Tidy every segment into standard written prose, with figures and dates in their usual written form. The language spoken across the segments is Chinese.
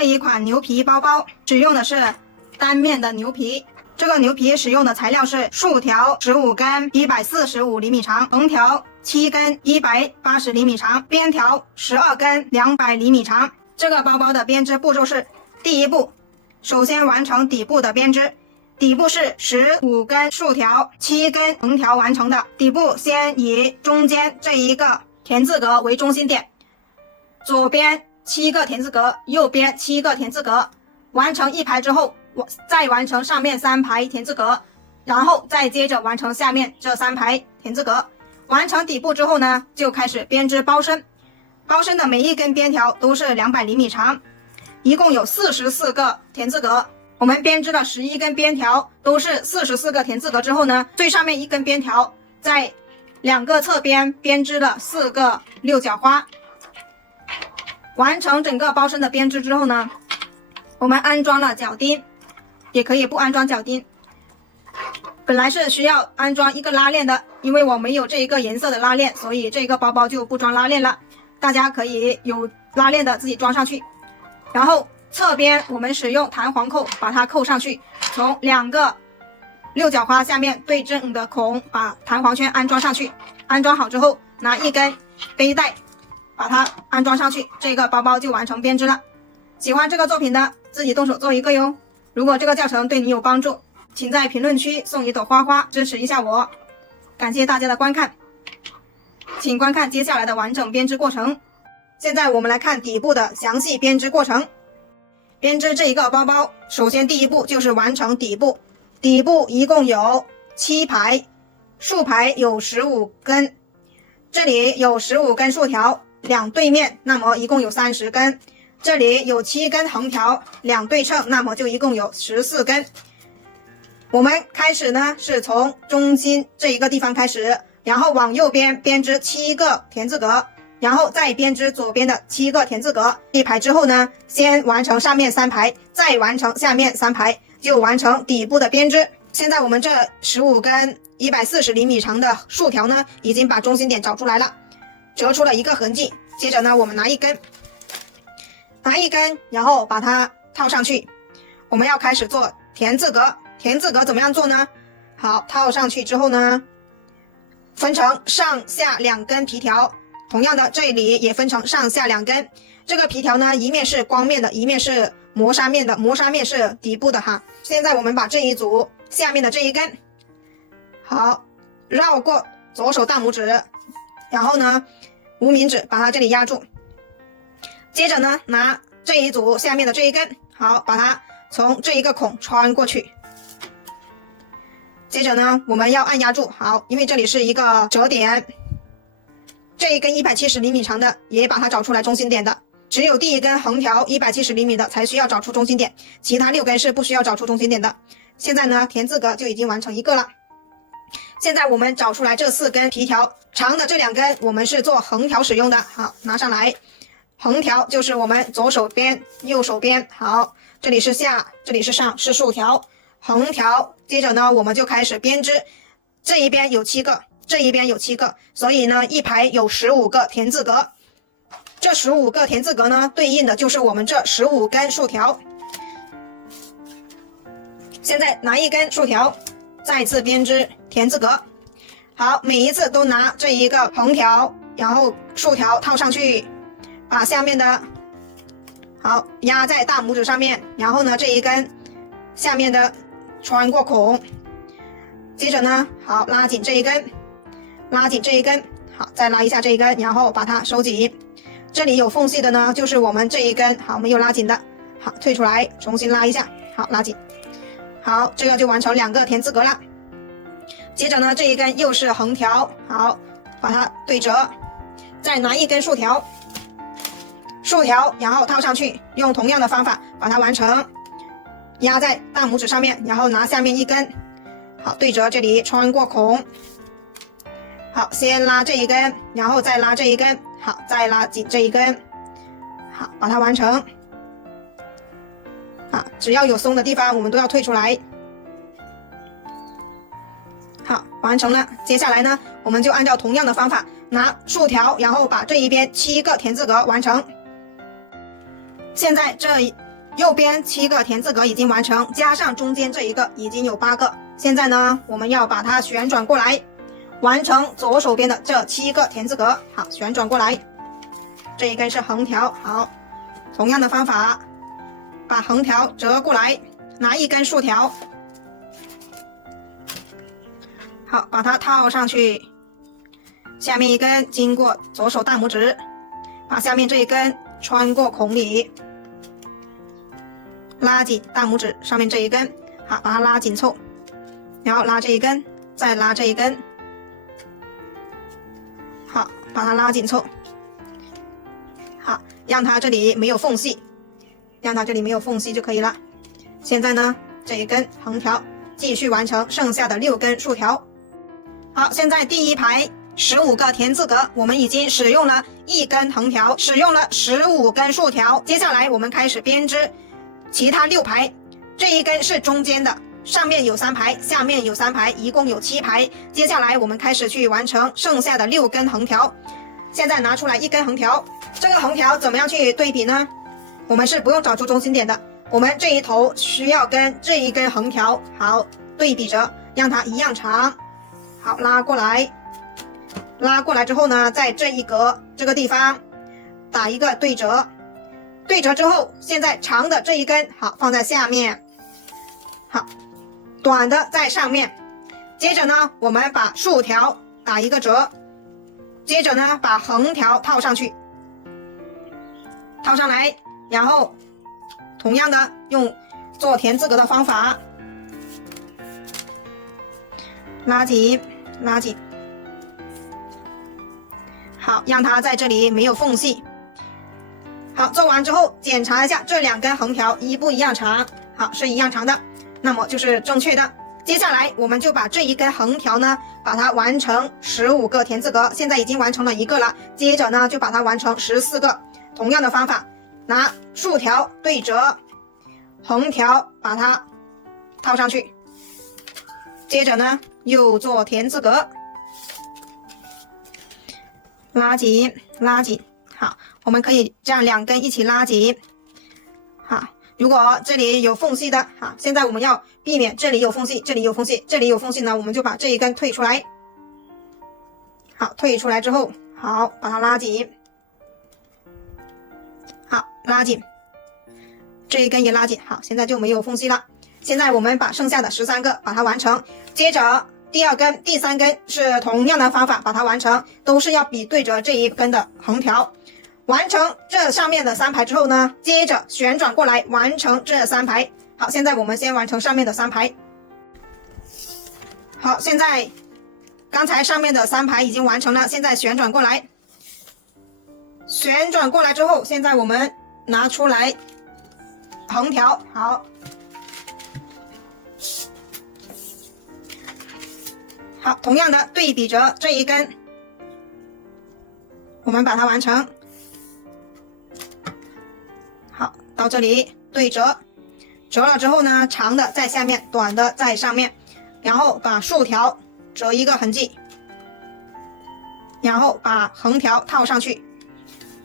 这一款牛皮包包使用的是单面的牛皮，这个牛皮使用的材料是竖条15根145厘米长，横条7根180厘米长，边条12根200厘米长。这个包包的编织步骤是：第一步，首先完成底部的编织。底部是15根竖条7根横条完成的。底部先以中间这一个田字格为中心点，左边7个田字格，右边7个田字格，完成一排之后，再完成上面3排田字格，然后再接着完成下面这3排田字格。完成底部之后呢，就开始编织包身。包身的每一根边条都是200厘米长，一共有44个田字格。我们编织了11根边条，都是44个田字格之后呢，最上面一根边条在2个侧边编织了4个六角花。完成整个包身的编织之后呢，我们安装了脚钉，也可以不安装脚钉。本来是需要安装一个拉链的，因为我没有这一个颜色的拉链，所以这个包包就不装拉链了。大家可以有拉链的自己装上去。然后侧边我们使用弹簧扣把它扣上去，从2个六角花下面对正的孔把弹簧圈安装上去。安装好之后，拿一根背带把它安装上去，这个包包就完成编织了。喜欢这个作品的自己动手做一个哟。如果这个教程对你有帮助，请在评论区送一朵花花支持一下我。感谢大家的观看，请观看接下来的完整编织过程。现在我们来看底部的详细编织过程。编织这一个包包，首先第一步就是完成底部。底部一共有7排，竖排有15根，这里有15根竖条，2对面，那么一共有30根。这里有7根横条，2对称，那么就一共有14根。我们开始呢是从中心这一个地方开始，然后往右边编织7个田字格，然后再编织左边的7个田字格。一排之后呢，先完成上面3排，再完成下面3排，就完成底部的编织。现在我们这15根140厘米长的竖条呢，已经把中心点找出来了，折出了一个痕迹。接着呢，我们拿一根，然后把它套上去。我们要开始做田字格。田字格怎么样做呢？好，套上去之后呢，分成上下2根皮条，同样的这里也分成上下2根。这个皮条呢，一面是光面的，一面是磨砂面的，磨砂面是底部的哈。现在我们把这一组下面的这一根，好，绕过左手大拇指，然后呢无名指把它这里压住。接着呢，拿这一组下面的这一根，好，把它从这一个孔穿过去。接着呢，我们要按压住，好，因为这里是一个折点，这一根170厘米长的也把它找出来中心点的，只有第一根横条170厘米的才需要找出中心点，其他6根是不需要找出中心点的。现在呢，田字格就已经完成一个了。现在我们找出来这4根皮条，长的这2根我们是做横条使用的，好，拿上来。横条就是我们左手边右手边，好，这里是下，这里是上，是竖条。横条，接着呢我们就开始编织。这一边有7个，这一边有7个，所以呢一排有15个田字格。这15个田字格呢，对应的就是我们这15根竖条。现在拿一根竖条再次编织田字格。好，每一次都拿这一个横条，然后竖条套上去，把下面的好压在大拇指上面，然后呢这一根下面的穿过孔，接着呢好拉紧这一根，拉紧这一根，好再拉一下这一根，然后把它收紧。这里有缝隙的呢，就是我们这一根好没有拉紧的，好退出来重新拉一下，好拉紧。好，这个就完成2个田字格了。接着呢这一根又是横条，好把它对折，再拿一根竖条，然后套上去，用同样的方法把它完成。压在大拇指上面，然后拿下面一根，好对折这里穿过孔，好先拉这一根，然后再拉这一根，好再拉紧这一根，好把它完成。好，只要有松的地方我们都要退出来。好，完成了。接下来呢，我们就按照同样的方法拿竖条，然后把这一边7个田字格完成。现在这右边7个田字格已经完成，加上中间这一个已经有8个。现在呢，我们要把它旋转过来，完成左手边的这7个田字格。好，旋转过来，这一根是横条。好，同样的方法，把横条折过来，拿一根竖条，好，把它套上去。下面一根经过左手大拇指，把下面这一根穿过孔里，拉紧大拇指上面这一根，好，把它拉紧凑，然后拉这一根，再拉这一根，好，把它拉紧凑，好，让它这里没有缝隙，让它这里没有缝隙就可以了。现在呢，这一根横条继续完成剩下的6根竖条。好，现在第一排15个田字格，我们已经使用了1根横条，使用了15根竖条。接下来我们开始编织其他6排，这一根是中间的，上面有3排，下面有3排，一共有7排。接下来我们开始去完成剩下的6根横条。现在拿出来1根横条，这个横条怎么样去对比呢？我们是不用找出中心点的，我们这一头需要跟这一根横条好对比着，让它一样长。好，拉过来，拉过来之后呢，在这一格这个地方打一个对折，对折之后，现在长的这一根好放在下面，好，短的在上面。接着呢，我们把竖条打一个折，接着呢，把横条套上去，套上来，然后同样的用做田字格的方法，拉紧，拉紧。好，让它在这里没有缝隙。好，做完之后检查一下这2根横条一不一样长，好，是一样长的，那么就是正确的。接下来我们就把这一根横条呢，把它完成15个田字格，现在已经完成了1个了，接着呢就把它完成14个。同样的方法，拿竖条对折，横条把它套上去，接着呢又做田字格，拉紧，拉紧。好，我们可以这样2根一起拉紧。好，如果这里有缝隙的，好，现在我们要避免这里有缝隙，这里有缝隙，这里有缝隙呢，我们就把这一根退出来。好，退出来之后，好，把它拉紧。好，拉紧，这一根也拉紧。好，现在就没有缝隙了。现在我们把剩下的13个把它完成，接着第2根、第3根是同样的方法把它完成，都是要比对折这一根的横条。完成这上面的3排之后呢，接着旋转过来完成这3排。好，现在我们先完成上面的3排。好，现在刚才上面的3排已经完成了，现在旋转过来。旋转过来之后，现在我们拿出来横条，好。好，同样的对比着这一根，我们把它完成。好，到这里对折，折了之后呢，长的在下面，短的在上面，然后把竖条折一个痕迹，然后把横条套上去。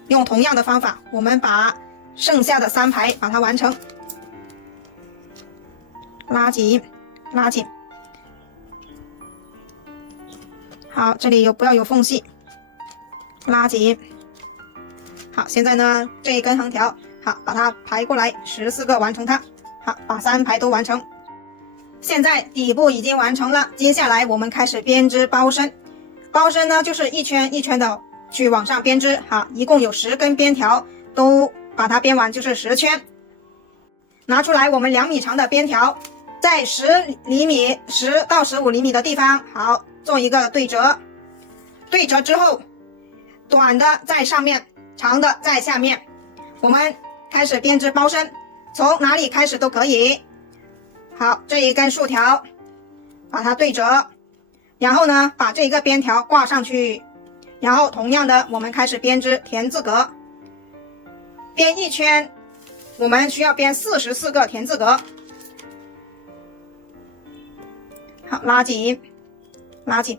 用同样的方法，我们把剩下的3排把它完成。拉紧，拉紧。好，这里不要有缝隙，拉紧。好，现在呢，这一根横条，好，把它排过来，14个完成它。好，把3排都完成。现在底部已经完成了，接下来我们开始编织包身。包身呢，就是一圈一圈的去往上编织。好，一共有10根边条，都把它编完就是10圈。拿出来我们2米长的边条，在10厘米、10到15厘米的地方，好，做一个对折。对折之后，短的在上面，长的在下面。我们开始编织包身，从哪里开始都可以。好，这一根竖条把它对折，然后呢把这一个边条挂上去，然后同样的我们开始编织田字格。编一圈我们需要编44个田字格。好，拉紧，拉紧。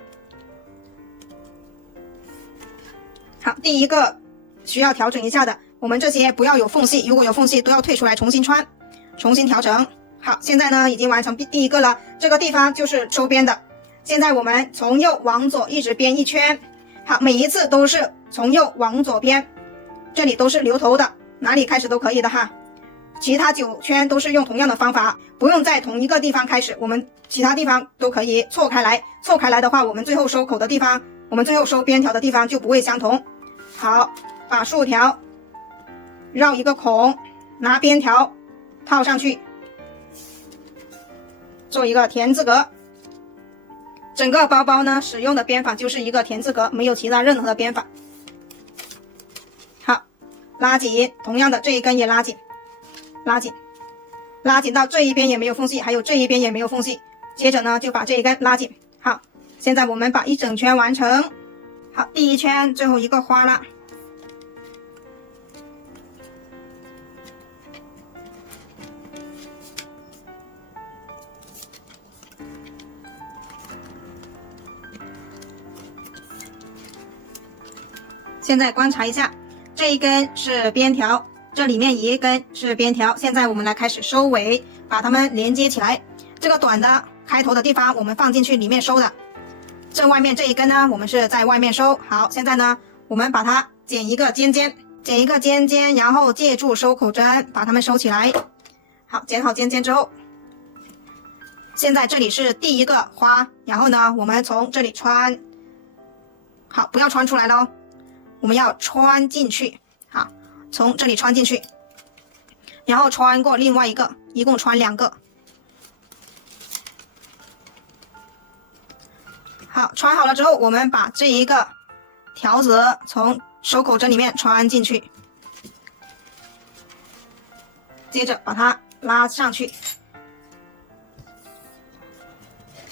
好，第一个需要调整一下的，我们这些不要有缝隙，如果有缝隙都要退出来重新穿，重新调整。好，现在呢已经完成第一个了，这个地方就是收边的。现在我们从右往左一直编一圈，好，每一次都是从右往左编，这里都是留头的，哪里开始都可以的哈。其他9圈都是用同样的方法，不用在同一个地方开始，我们其他地方都可以错开来。错开来的话，我们最后收口的地方，我们最后收边条的地方就不会相同。好，把竖条绕一个孔，拿边条套上去，做一个田字格。整个包包呢使用的编法就是一个田字格，没有其他任何的编法。好，拉紧，同样的这一根也拉紧，拉紧，拉紧到这一边也没有缝隙，还有这一边也没有缝隙。接着呢就把这一根拉紧。好，现在我们把一整圈完成。好，第一圈最后一个花了。现在观察一下，这一根是边条，这里面一根是边条。现在我们来开始收尾，把它们连接起来。这个短的开头的地方我们放进去里面收的，正外面这一根呢我们是在外面收。好，现在呢我们把它剪一个尖尖，剪一个尖尖，然后借助收口针把它们收起来。好，剪好尖尖之后，现在这里是第一个花，然后呢我们从这里穿，好，不要穿出来了哦，我们要穿进去。好，从这里穿进去，然后穿过另外一个，一共穿2个。好，穿好了之后，我们把这一个条子从收口针里面穿进去，接着把它拉上去。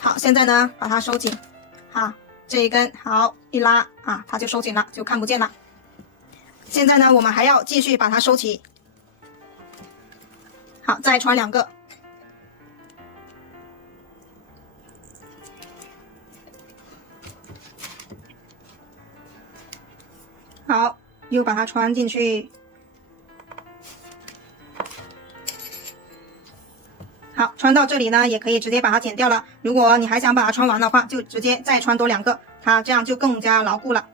好，现在呢把它收紧。好，这一根好一拉啊，它就收紧了，就看不见了。现在呢我们还要继续把它收起。好，再穿2个。好，又把它穿进去。好，穿到这里呢也可以直接把它剪掉了，如果你还想把它穿完的话，就直接再穿多2个，它这样就更加牢固了。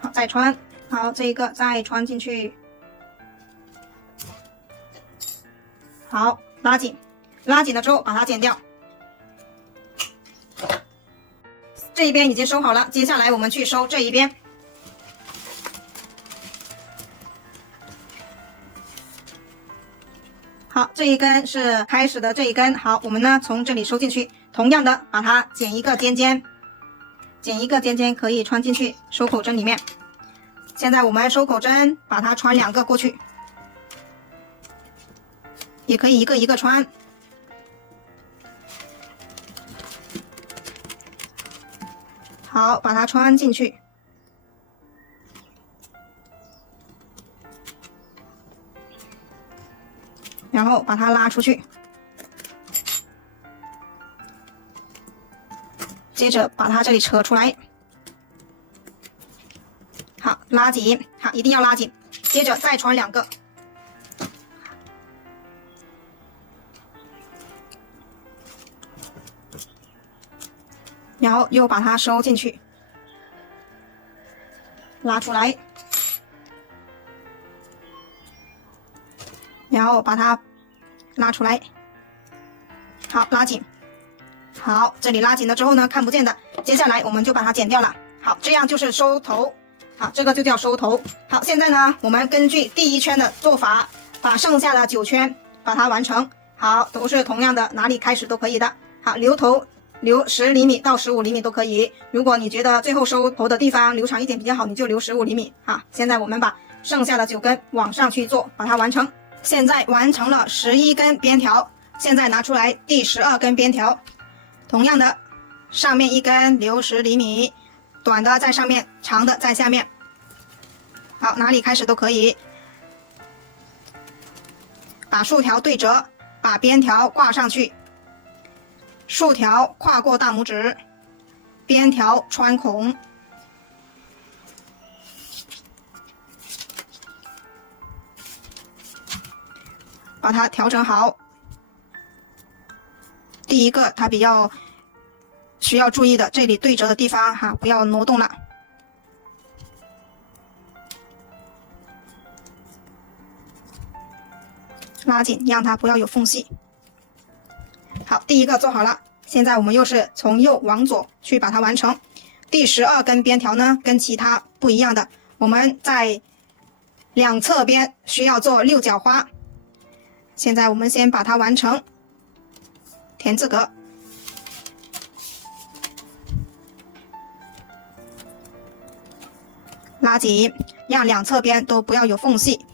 好，再穿，好，这一个再穿进去。好，拉紧，拉紧了之后把它剪掉。这一边已经收好了，接下来我们去收这一边。好，这一根是开始的这一根。好，我们呢从这里收进去，同样的把它剪一个尖尖，剪一个尖尖可以穿进去收口针里面。现在我们收口针把它穿2个过去，也可以一个一个穿。好，把它穿进去。然后把它拉出去，接着把它这里扯出来。好，拉紧，好，一定要拉紧。接着再穿2个。然后又把它收进去，拉出来，然后把它拉出来。好，拉紧。好，这里拉紧了之后呢，看不见的，接下来我们就把它剪掉了。好，这样就是收头。好，这个就叫收头。好，现在呢，我们根据第1圈的做法，把剩下的9圈把它完成。好，都是同样的，哪里开始都可以的。好，留头留10厘米到15厘米都可以。如果你觉得最后收头的地方留长一点比较好，你就留15厘米。好，现在我们把剩下的9根往上去做，把它完成。现在完成了11根边条，现在拿出来第12根边条，同样的，上面1根留10厘米，短的在上面，长的在下面。好，哪里开始都可以。把竖条对折，把边条挂上去，竖条跨过大拇指，边条穿孔。把它调整好。第一个它比较需要注意的，这里对折的地方哈，不要挪动了。拉紧，让它不要有缝隙。好，第一个做好了，现在我们又是从右往左去把它完成。第12根边条呢，跟其他不一样的，我们在两侧边需要做6角花。现在我们先把它完成，田字格。拉紧，让两侧边都不要有缝隙。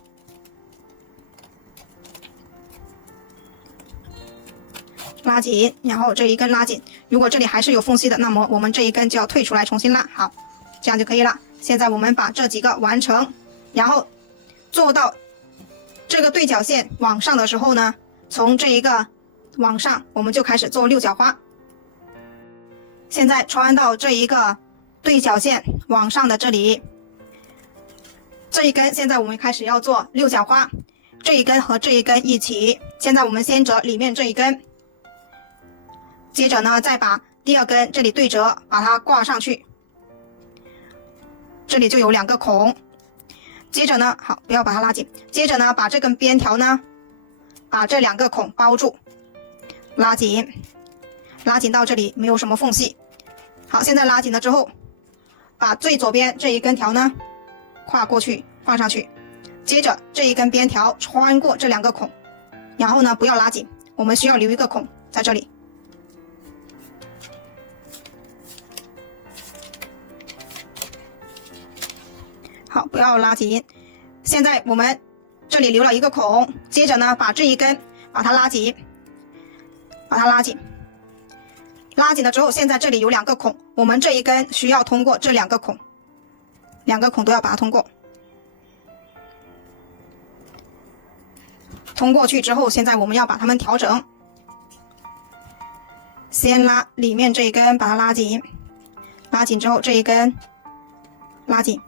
拉紧，然后这一根拉紧。如果这里还是有缝隙的，那么我们这一根就要退出来重新拉。好，这样就可以了。现在我们把这几个完成，然后做到这个对角线往上的时候呢，从这一个往上，我们就开始做6角花。现在穿到这一个对角线往上的这里，这一根现在我们开始要做6角花，这一根和这一根一起。现在我们先折里面这一根。接着呢，再把第2根这里对折，把它挂上去，这里就有2个孔。接着呢，好，不要把它拉紧。接着呢，把这根边条呢，把这2个孔包住，拉紧，拉紧到这里没有什么缝隙。好，现在拉紧了之后，把最左边这一根条呢，跨过去放上去。接着这一根边条穿过这2个孔，然后呢，不要拉紧，我们需要留一个孔在这里。好，不要拉紧。现在我们这里留了一个孔，接着呢，把这一根把它拉紧，把它拉紧。拉紧了之后，现在这里有2个孔，我们这一根需要通过这2个孔，2个孔都要把它通过。通过去之后，现在我们要把它们调整。先拉里面这一根，把它拉紧，拉紧之后这一根拉紧。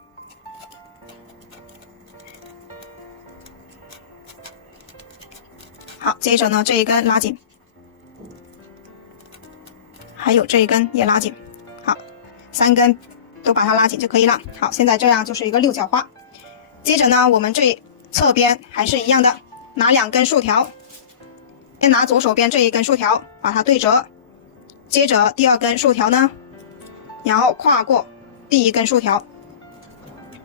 好，接着呢，这一根拉紧，还有这一根也拉紧。好，3根都把它拉紧就可以了。好，现在这样就是一个6角花。接着呢，我们这侧边还是一样的，拿2根竖条，先拿左手边这一根竖条把它对折，接着第2根竖条呢，然后跨过第1根竖条，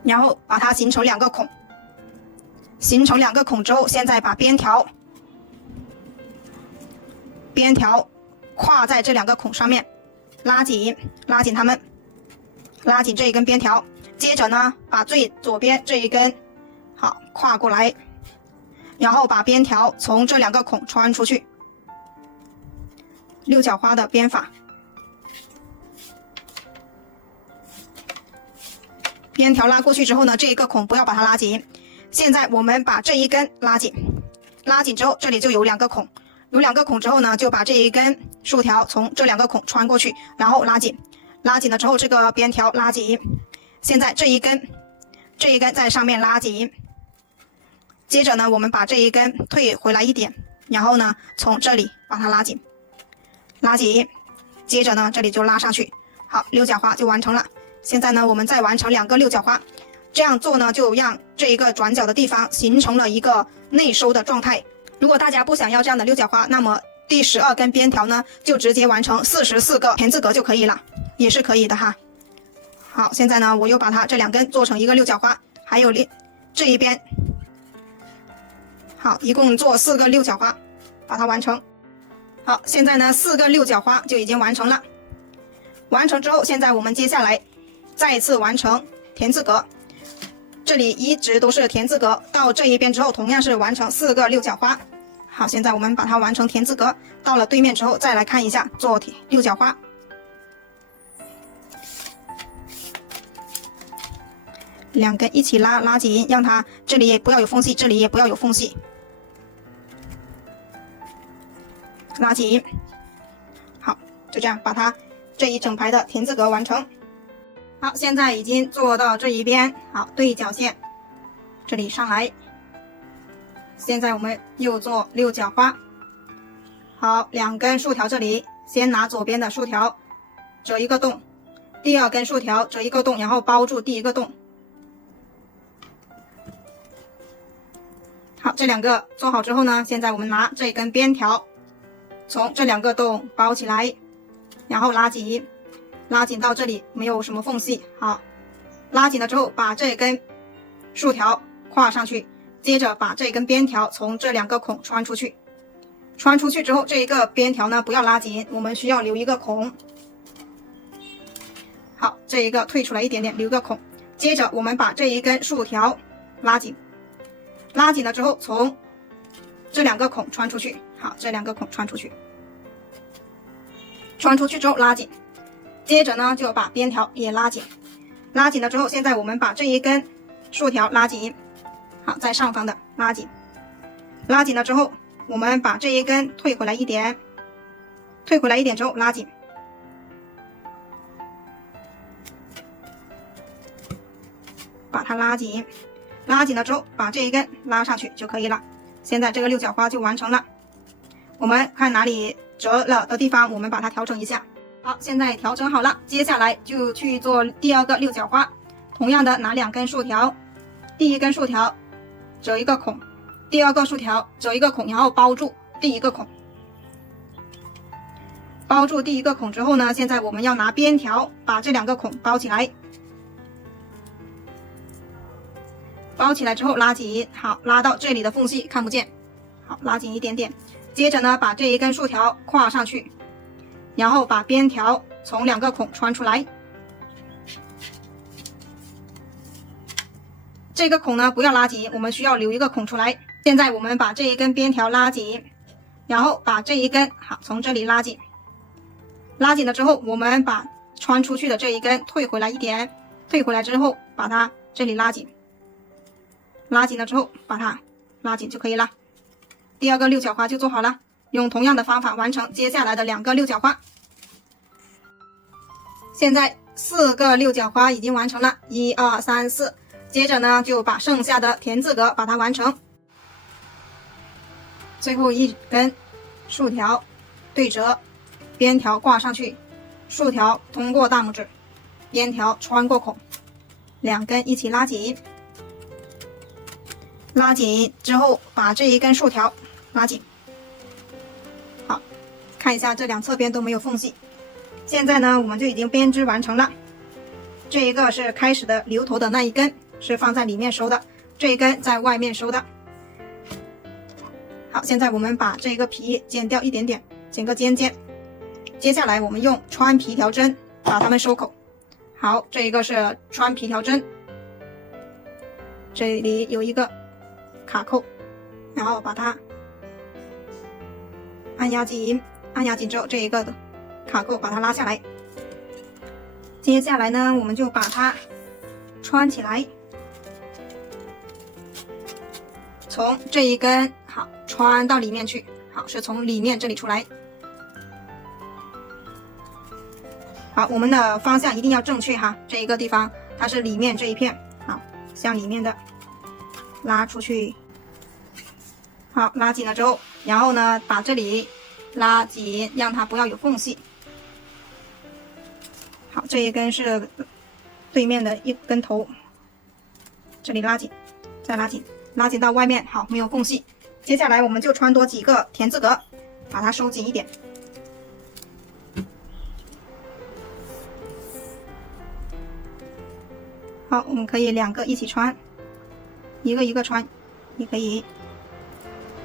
然后把它形成2个孔。形成2个孔之后，现在把边条跨在这2个孔上面，拉紧，拉紧它们，拉紧这一根边条。接着呢，把最左边这一根好跨过来，然后把边条从这2个孔穿出去。6角花的编法，边条拉过去之后呢，这一个孔不要把它拉紧。现在我们把这一根拉紧，拉紧之后这里就有2个孔。有2个孔之后呢，就把这一根竖条从这2个孔穿过去，然后拉紧，拉紧了之后这个边条拉紧。现在这一根在上面拉紧。接着呢，我们把这一根退回来一点，然后呢，从这里把它拉紧，拉紧。接着呢，这里就拉上去。好，6角花就完成了。现在呢，我们再完成2个6角花。这样做呢，就让这一个转角的地方形成了一个内收的状态。如果大家不想要这样的6角花，那么第12根边条呢，就直接完成44个田字格就可以了，也是可以的哈。好，现在呢，我又把它这2根做成一个6角花，还有这一边，好，一共做4个6角花，把它完成。好，现在呢，4个6角花就已经完成了。完成之后，现在我们接下来再次完成田字格。这里一直都是田字格，到这一边之后同样是完成4个6角花。好，现在我们把它完成田字格，到了对面之后再来看一下做6角花。2根一起拉，拉紧，让它这里也不要有缝隙，这里也不要有缝隙，拉紧。好，就这样把它这一整排的田字格完成。好，现在已经做到这一边，好，对角线这里上来，现在我们又做六角花。好，2根竖条这里，先拿左边的竖条折一个洞，第2根竖条折一个洞，然后包住第1个洞。好，这2个做好之后呢，现在我们拿这根边条从这2个洞包起来，然后拉紧，拉紧到这里没有什么缝隙。好，拉紧了之后，把这根竖条跨上去，接着把这根边条从这2个孔穿出去。穿出去之后，这一个边条呢不要拉紧，我们需要留一个孔。好，这一个退出来一点点，留个孔。接着我们把这一根竖条拉紧，拉紧了之后，从这2个孔穿出去。好，这2个孔穿出去，穿出去之后拉紧。接着呢，就把边条也拉紧，拉紧了之后，现在我们把这一根竖条拉紧。好，在上方的拉紧，拉紧了之后，我们把这一根退回来一点，退回来一点之后拉紧，把它拉紧，拉紧了之后把这一根拉上去就可以了。现在这个六角花就完成了。我们看哪里折了的地方，我们把它调整一下。好，现在调整好了，接下来就去做第2个六角花。同样的，拿2根竖条，第1根竖条折一个孔，第2个竖条折一个孔，然后包住第1个孔。包住第1个孔之后呢，现在我们要拿边条把这2个孔包起来。包起来之后拉紧，好，拉到这里的缝隙看不见，好，拉紧一点点。接着呢，把这一根竖条跨上去，然后把边条从2个孔穿出来。这个孔呢不要拉紧，我们需要留一个孔出来。现在我们把这一根边条拉紧，然后把这一根好从这里拉紧，拉紧了之后，我们把穿出去的这一根退回来一点，退回来之后把它这里拉紧，拉紧了之后把它拉紧就可以了。第2个六角花就做好了，用同样的方法完成接下来的2个六角花。现在4个六角花已经完成了，1、2、3、4。接着呢，就把剩下的田字格把它完成。最后1根竖条对折，边条挂上去，竖条通过大拇指，边条穿过孔，2根一起拉紧。拉紧之后，把这一根竖条拉紧。好，看一下这2侧边都没有缝隙。现在呢，我们就已经编织完成了。这一个是开始的留头的那一根，是放在里面收的，这一根在外面收的。好，现在我们把这个皮剪掉一点点，剪个尖尖。接下来我们用穿皮条针把它们收口。好，这一个是穿皮条针，这里有一个卡扣，然后把它按压紧，按压紧之后，这一个的卡扣把它拉下来。接下来呢，我们就把它穿起来，从这一根好穿到里面去，好，是从里面这里出来。好，我们的方向一定要正确哈，这一个地方它是里面这一片，好，向里面的拉出去。好，拉紧了之后，然后呢，把这里拉紧，让它不要有缝隙。好，这一根是对面的一根头，这里拉紧，再拉紧，拉紧到外面，好，没有缝隙。接下来我们就穿多几个田字格，把它收紧一点。好，我们可以2个一起穿，一个一个穿，也可以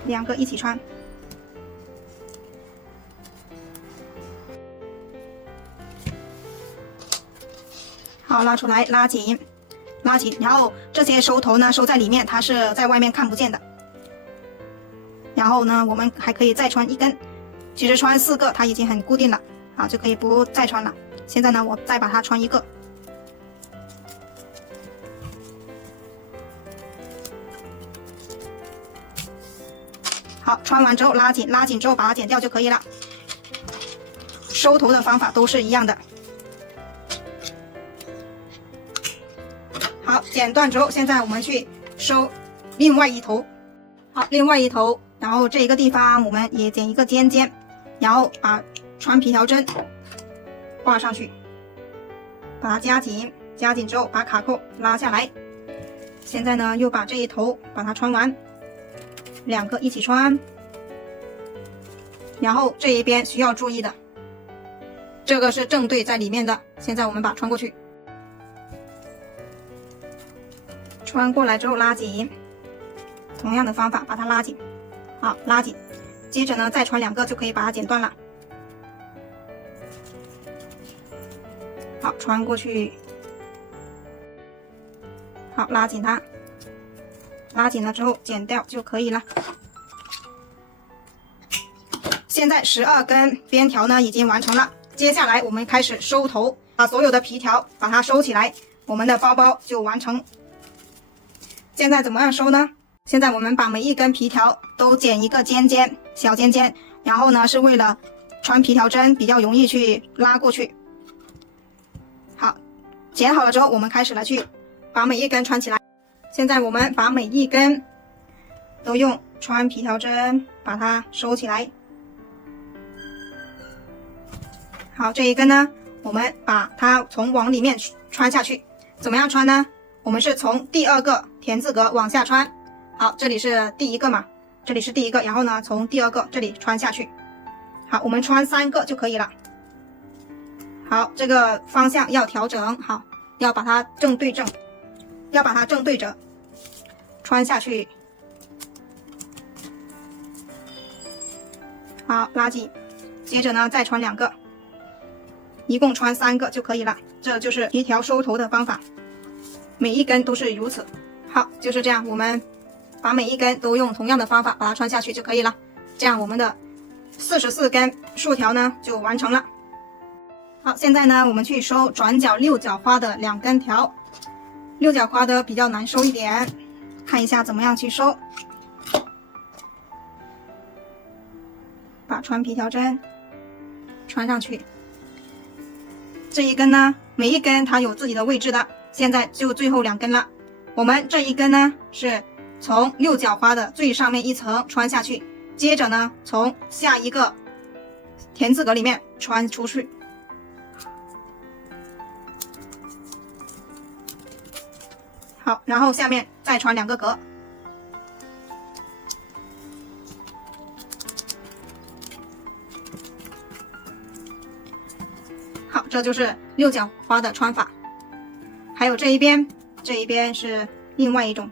2个一起穿。好，拉出来，拉紧，拉紧，然后这些收头呢收在里面，它是在外面看不见的。然后呢，我们还可以再穿1根，其实穿4个它已经很固定了，好，就可以不再穿了。现在呢，我再把它穿1个。好，穿完之后拉紧，拉紧之后把它剪掉就可以了。收头的方法都是一样的。好，剪断之后，现在我们去收另外一头。好，另外一头，然后这一个地方我们也剪一个尖尖，然后把穿皮条针挂上去，把它夹紧，夹紧之后把卡扣拉下来。现在呢，又把这一头把它穿完，两个一起穿。然后这一边需要注意的，这个是正对在里面的，现在我们把它穿过去，穿过来之后拉紧，同样的方法把它拉紧，好，拉紧。接着呢，再穿两个就可以把它剪断了。好，穿过去，好，拉紧它，拉紧了之后剪掉就可以了。现在12根边条呢已经完成了，接下来我们开始收头，把所有的皮条把它收起来，我们的包包就完成。现在怎么样收呢？现在我们把每一根皮条都剪一个尖尖，小尖尖，然后呢是为了穿皮条针比较容易去拉过去。好，剪好了之后，我们开始来去把每一根穿起来。现在我们把每一根都用穿皮条针把它收起来。好，这一根呢，我们把它从往里面穿下去。怎么样穿呢？我们是从第二个田字格往下穿。好，这里是第一个嘛，这里是第一个，然后呢，从第二个这里穿下去。好，我们穿3个就可以了。好，这个方向要调整好，要把它正对正，要把它正对着穿下去。好，拉紧，接着呢再穿2个。一共穿3个就可以了，这就是皮条收头的方法，每一根都是如此。好，就是这样，我们把每一根都用同样的方法把它穿下去就可以了。这样我们的44根竖条呢就完成了。好，现在呢我们去收转角6角花的2根条，6角花的比较难收一点，看一下怎么样去收。把穿皮条针穿上去。这一根呢，每一根它有自己的位置的，现在就最后2根了。我们这一根呢是从6角花的最上面一层穿下去，接着呢从下一个田字格里面穿出去。好，然后下面再穿2个格。好，这就是6角花的穿法。还有这一边，这一边是另外一种。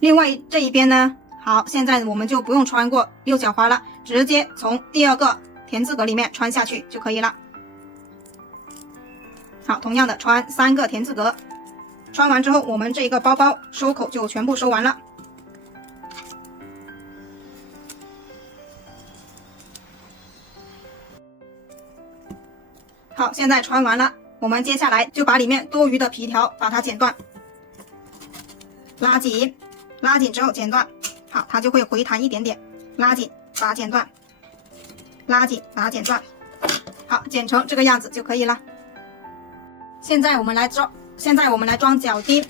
另外这一边呢，好，现在我们就不用穿过6角花了，直接从第2个田字格里面穿下去就可以了。好，同样的穿3个田字格，穿完之后，我们这一个包包收口就全部收完了。好，现在穿完了，我们接下来就把里面多余的皮条把它剪断，拉紧，拉紧之后剪断，好，它就会回弹一点点，拉紧把它剪断，拉紧把它剪断，好，剪成这个样子就可以了。现在我们来装脚钉，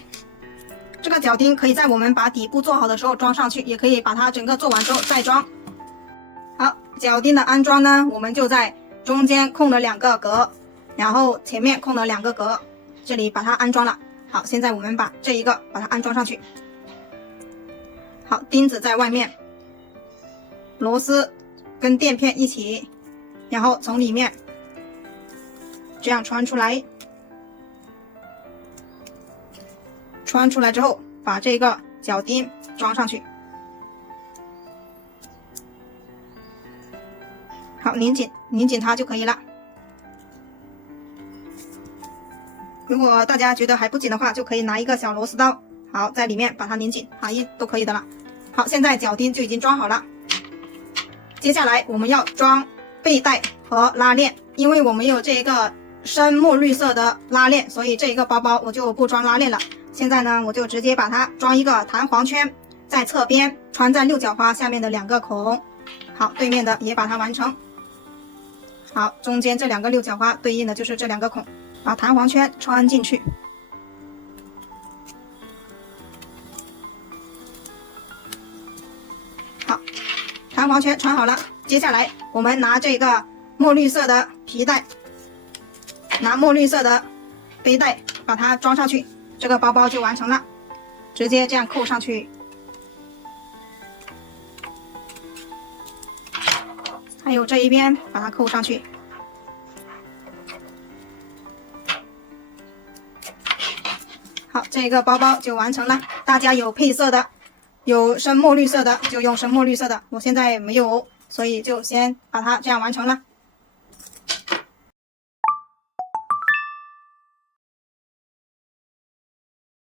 这个脚钉可以在我们把底部做好的时候装上去，也可以把它整个做完之后再装。好，脚钉的安装呢，我们就在中间空了2个格，然后前面空了2个格，这里把它安装了。好，现在我们把这一个把它安装上去。好，钉子在外面，螺丝跟垫片一起，然后从里面这样穿出来。穿出来之后，把这个脚钉装上去。好，拧紧它就可以了。如果大家觉得还不紧的话，就可以拿一个小螺丝刀，好，在里面把它拧紧，都可以的了。好，现在脚钉就已经装好了。接下来我们要装背带和拉链，因为我们有这一个深墨绿色的拉链，所以这一个包包我就不装拉链了。现在呢，我就直接把它装一个弹簧圈，在侧边穿在6角花下面的2个孔。好，对面的也把它完成。好，中间这2个6角花对应的就是这2个孔，把弹簧圈穿进去。好，长袍全穿好了，接下来我们拿这个墨绿色的皮带，拿墨绿色的背带把它装上去，这个包包就完成了。直接这样扣上去，还有这一边把它扣上去。好，这个包包就完成了。大家有配色的，有深墨绿色的就用深墨绿色的，我现在没有，所以就先把它这样完成了。